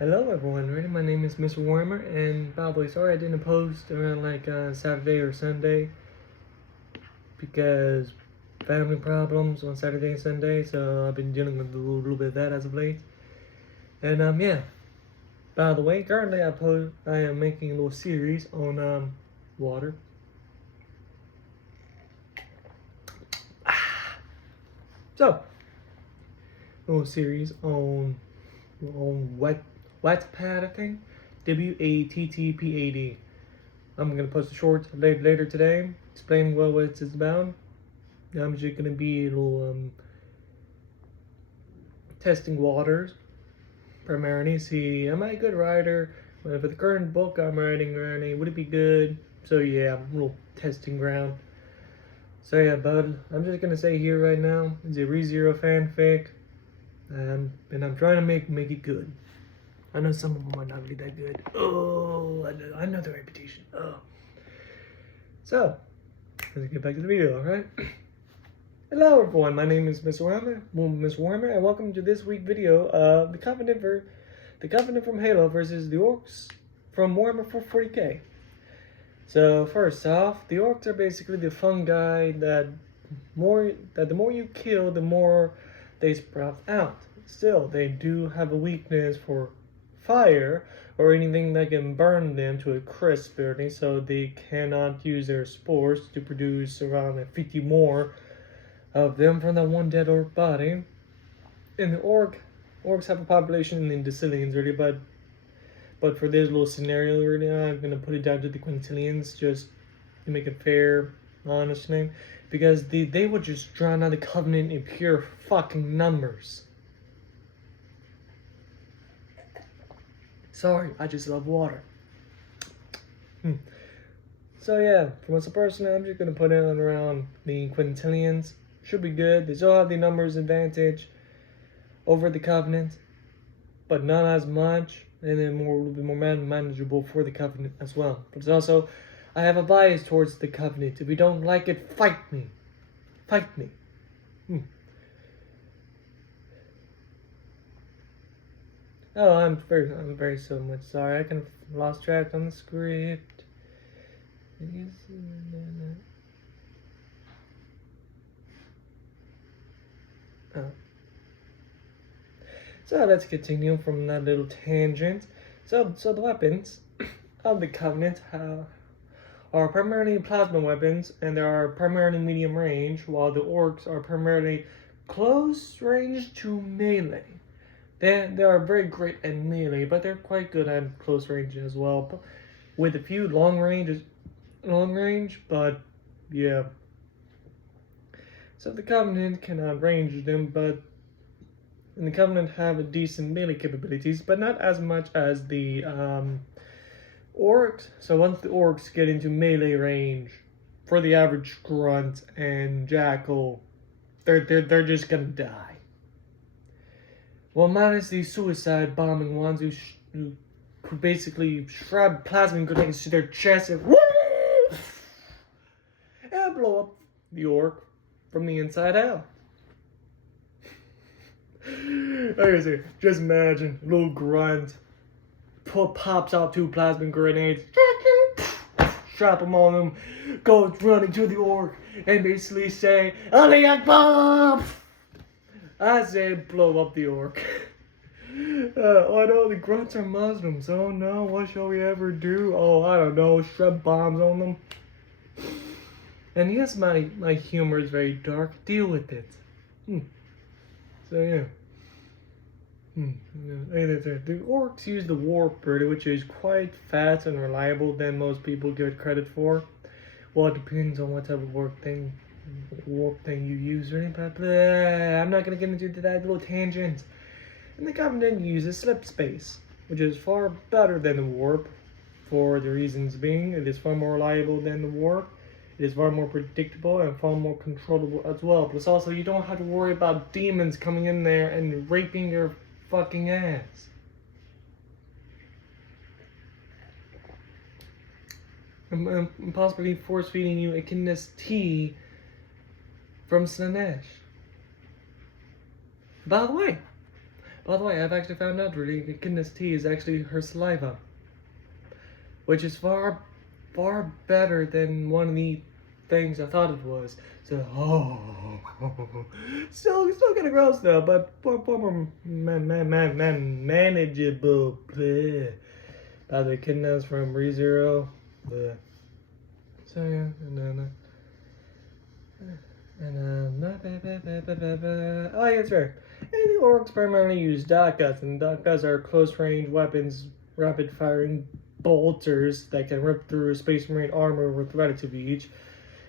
Hello everyone, ready? My name is Mr. Warmer, and by the way, sorry I didn't post around Saturday or Sunday because family problems on Saturday and Sunday, so I've been dealing with a little bit of that as of late. And yeah. By the way, currently I am making a little series on water. So, a little series on Wattpad, I think. WATTPAD. I'm gonna post a short later today explaining what it's about. I'm just gonna be a little testing waters primarily. See, am I a good writer? For the current book I'm writing, would it be good? So yeah, a little testing ground. So yeah, bud, I'm just gonna say here right now, it's a ReZero fanfic, and I'm trying to make it good. I know some of them might not be that good. Oh, I know the reputation. Oh. So, let's get back to the video, alright? Hello everyone, my name is Mr. Warmer, and welcome to this week's video of the Covenant from Halo versus the Orcs from Warhammer 40k. So first off, the Orcs are basically the fungi that the more you kill, the more they sprout out. Still, they do have a weakness for fire or anything that can burn them to a crisp, so they cannot use their spores to produce around 50 more of them from that one dead orc body. And the orcs have a population in the decillions, really, but for this little scenario, really, I'm gonna put it down to the quintillions just to make it fair, honestly, because they would just drown out the Covenant in pure fucking numbers. Sorry, I just love water. So yeah, for myself personally, I'm just gonna put it on around the quintillions. Should be good. They still have the numbers advantage over the Covenant, but not as much, and then a little bit more manageable for the Covenant as well. But also, I have a bias towards the Covenant. If you don't like it, fight me. Fight me. Oh, I'm very so much sorry. I kind of lost track on the script. Oh. So let's continue from that little tangent. So the weapons of the Covenant are primarily plasma weapons, and they are primarily medium range, while the orcs are primarily close range to melee. They are very great at melee, but they're quite good at close range as well, with a few long range, but yeah. So the Covenant cannot range them, and the Covenant have a decent melee capabilities, but not as much as the orcs. So once the orcs get into melee range, for the average grunt and jackal, they're just gonna die. Well, minus these suicide bombing ones who basically shred plasma grenades to their chest and blow up the orc from the inside out. Okay, just imagine a little grunt pops out 2 plasma grenades, strap them on them, goes running to the orc, and basically say, "Ali Akbar!" I say, blow up the orc. Oh no, the grunts are Muslims. Oh no, what shall we ever do? Oh, I don't know, shred bombs on them. And yes, my humor is very dark. Deal with it. So yeah. The orcs use the Warbird, which is quite fast and reliable than most people give it credit for. Well, it depends on what type of warp thing you use, right? But I'm not gonna get into that little tangent. And the Covenant uses slip space, which is far better than the warp, for the reasons being it is far more reliable than the warp. It is far more predictable and far more controllable as well. Plus also, you don't have to worry about demons coming in there and raping your fucking ass. And possibly force feeding you echinus tea from Slaanesh. By the way, By the way, I've actually found out really Echidna's tea is actually her saliva, which is far better than one of the things I thought it was. So, still kind of gross though, but far more manageable. Bleh. By the way, Echidna's from ReZero. Bleh. So yeah, oh yeah, that's right. And the orcs primarily use dakas, and dakas are close-range weapons, rapid-firing bolters that can rip through a Space Marine armor with relative ease.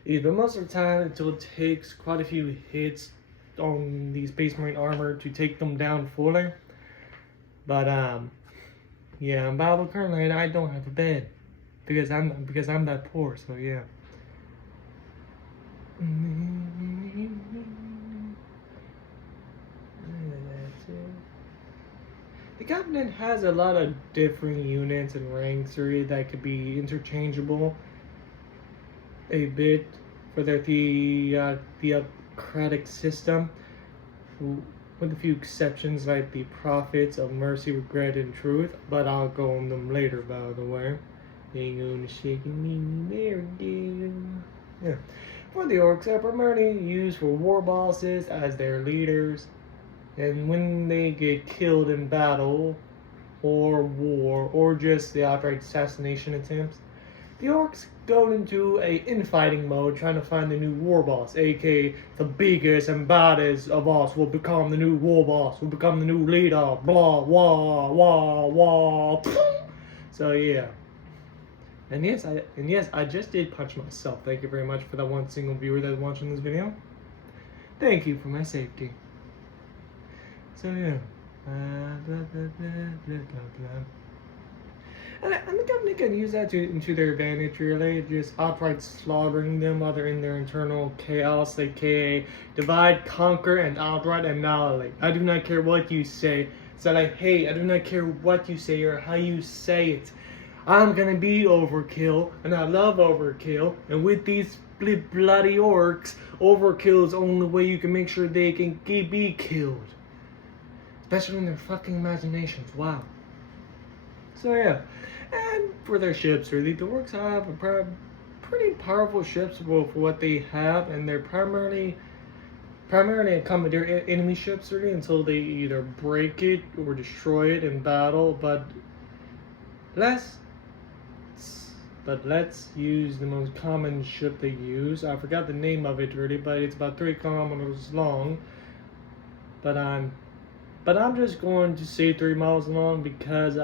But most of the time, it takes quite a few hits on the Space Marine armor to take them down fully. But yeah, in battle currently, I don't have a bed because I'm that poor. So yeah. The Covenant has a lot of different units and ranks that could be interchangeable a bit for their theocratic system, with a few exceptions like the Prophets of Mercy, Regret, and Truth, but I'll go on them later, by the way. Ain't gonna shake me there again. Yeah. For the orcs, are primarily used for war bosses as their leaders, and when they get killed in battle or war or just the outright assassination attempts, the orcs go into a infighting mode trying to find the new war boss, aka the biggest and baddest of us will become the new war boss, will become the new leader, blah, wah, wah, wah. So yeah. And yes, I just did punch myself. Thank you very much for that one single viewer that's watching this video. Thank you for my safety. So yeah. Blah, blah, blah, blah. And the Covenant can use that into their advantage, really, just outright slaughtering them while they're in their internal chaos, aka divide, conquer, and outright annihilate. I do not care what you say. Said I hate. I do not care what you say or how you say it. I'm gonna be overkill, and I love overkill. And with these bloody orcs, overkill is the only way you can make sure they can be killed. Especially in their fucking imaginations. Wow. So yeah, and for their ships, really, the orcs have pretty powerful ships for what they have, and they're primarily commandeer enemy ships, really, until they either break it or destroy it in battle. But let's use the most common ship they use. I forgot the name of it really, but it's about 3 kilometers long. But I'm just going to say 3 miles long because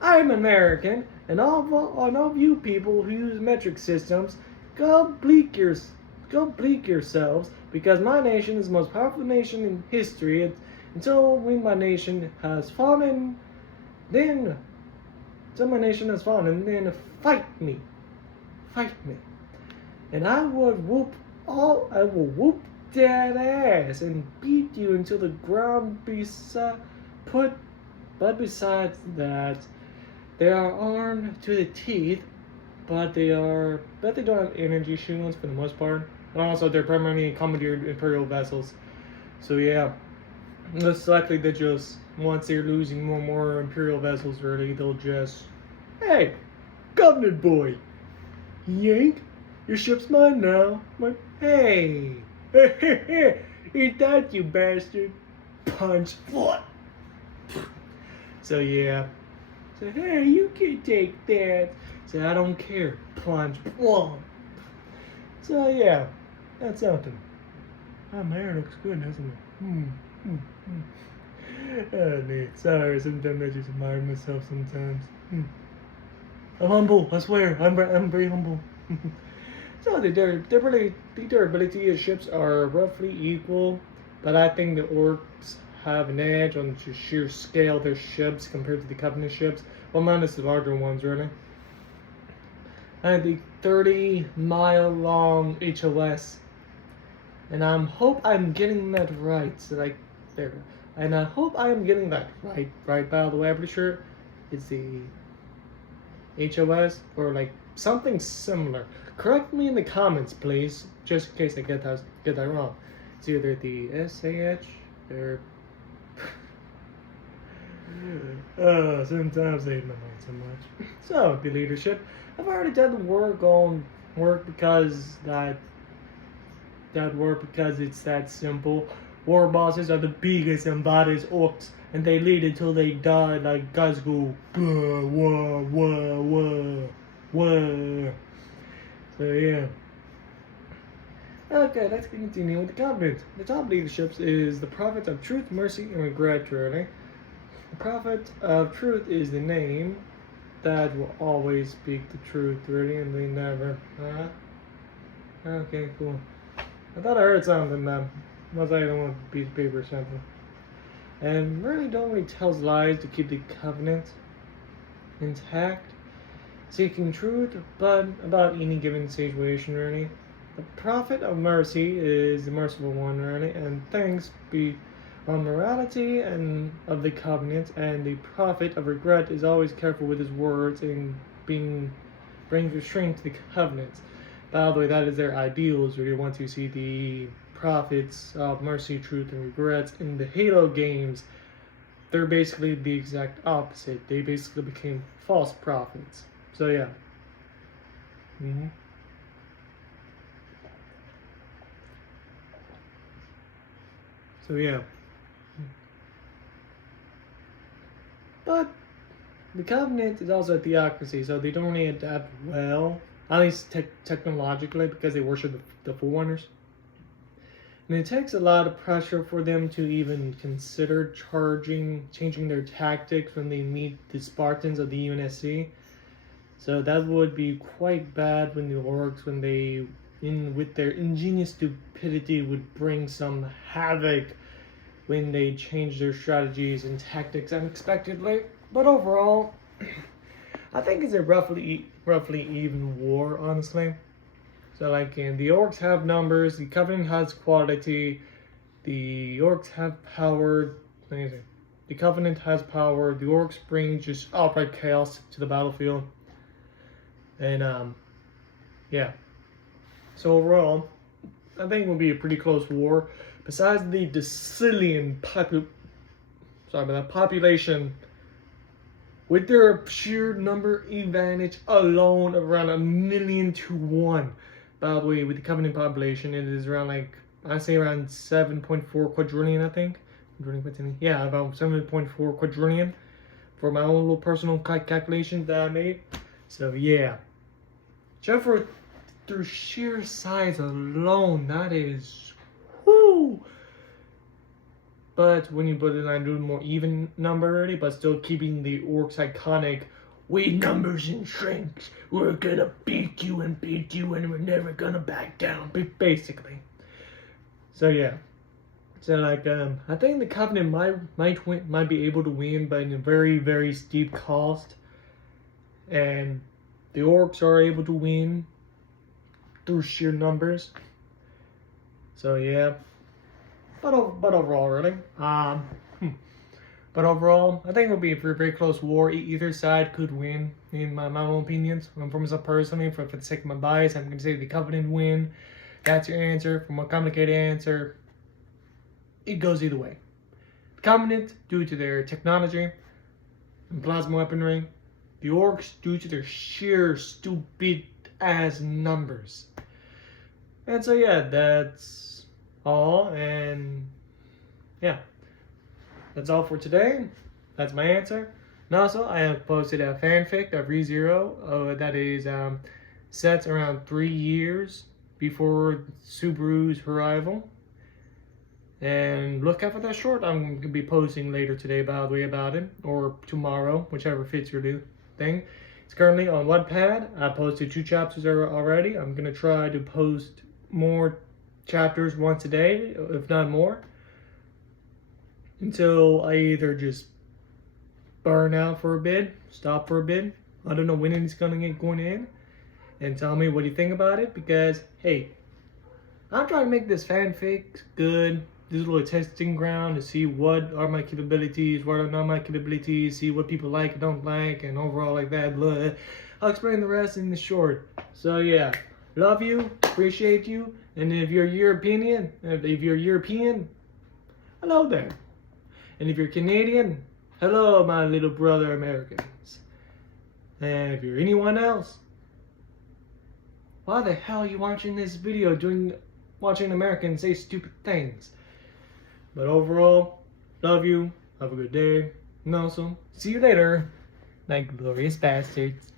I'm American, and all of you people who use metric systems, go bleak yourselves, because my nation is the most powerful nation in history. Until my nation has fallen, then fight me, and I will whoop that ass and beat you until the ground But besides that, they are armed to the teeth, but they don't have energy shields for the most part. And also, they're primarily commandeered Imperial vessels. So yeah, most likely they just, once they're losing more and more Imperial vessels, really, they'll just, hey, Covenant boy, yank, your ship's mine now. I'm like, hey, eat that, you bastard. Punch, what? So yeah. So hey, you can take that. So I don't care. Punch. Whoa. So yeah, that's something. Oh, my hair looks good, doesn't it? Oh, neat. Sorry, sometimes I just admire myself sometimes. I'm humble, I swear. I'm very humble. So the durability of ships are roughly equal, but I think the orcs have an edge on the sheer scale of their ships compared to the Covenant ships. Well, minus the larger ones, really. And the 30-mile-long HOS, and I hope I'm getting that right. So like there, and I hope I am getting that right. Right, by the way, I'm pretty sure it's the HOS or like something similar. Correct me in the comments, please, just in case I get that wrong. It's either the SAH or Sometimes they don't so much. So, the leadership. I've already done the work on work because it's that simple. War bosses are the biggest and baddest orcs, and they lead until they die. Like guys go, wah, wah, wah, wah. So yeah. Okay, let's continue with the Covenant. The top leaderships is the Prophet of Truth, Mercy, and Regret. Really, the Prophet of Truth is the name that will always speak the truth, really, and they never. Okay, cool. I thought I heard something then. Unless I don't want a piece of paper or something. And really don't really tells lies to keep the covenant intact. Seeking truth, but about any given situation, really. The prophet of mercy is the merciful one, really, and thanks be on morality and of the covenant, and the prophet of regret is always careful with his words and brings restraint to the covenants. By the way, that is their ideals, really, once you see the prophets of mercy, truth, and regrets in the Halo games. They're basically the exact opposite. They basically became false prophets. So yeah. So yeah. But the Covenant is also a theocracy, so they don't really adapt well, at least technologically, because they worship the Forerunners. And it takes a lot of pressure for them to even consider changing their tactics when they meet the Spartans of the UNSC. So that would be quite bad when the orcs, when they, with their ingenious stupidity, would bring some havoc when they change their strategies and tactics unexpectedly. But overall, I think it's a roughly even war, honestly. So like, the orcs have numbers, the Covenant has quality, the orcs have power. The Covenant has power. The orcs bring just outright chaos to the battlefield. And yeah. So overall, I think it will be a pretty close war. Besides the decillion population, with their sheer number advantage alone, around 1,000,000 to 1. By the way, with the Covenant population, it is around, like, I say around 7.4 quadrillion, I think. Yeah, about 7.4 quadrillion for my own little personal calculations that I made. So yeah, just through sheer size alone, that is whoo. But when you put it on a more even number already, but still keeping the orcs iconic, we numbers and strengths, we're gonna beat you and we're never gonna back down, basically. So yeah. So like, I think the Covenant might be able to win, but in a very, very steep cost. And the orcs are able to win through sheer numbers. So yeah. But overall, really, but overall, I think it'll be a very, very close war. Either side could win, in my own opinions. For myself personally, for the sake of my bias, I'm going to say the Covenant win. That's your answer. For more complicated answer, it goes either way. The Covenant, due to their technology and plasma weaponry. The orcs, due to their sheer stupid ass numbers. And so yeah, that's all, and yeah, that's all for today. That's my answer. And also, I have posted a fanfic of ReZero that is set around 3 years before Subaru's arrival. And look out for that short. I'm going to be posting later today, by the way, about it, or tomorrow, whichever fits your thing. It's currently on Wattpad. I posted 2 chapters already. I'm going to try to post more chapters once a day, if not more, until I either just burn out for a bit, stop for a bit. I don't know when it's going to get going in, and tell me what you think about it, because hey, I'm trying to make this fanfic good. This is a little testing ground to see what are my capabilities, what are not my capabilities, see what people like and don't like, and overall like that. Blah. I'll explain the rest in the short. So yeah, love you, appreciate you, and if you're European, hello there. And if you're Canadian, Hello, my little brother Americans. And if you're anyone else, why the hell are you watching this video watching Americans say stupid things? But overall, love you. Have a good day. And also, see you later, my glorious bastards.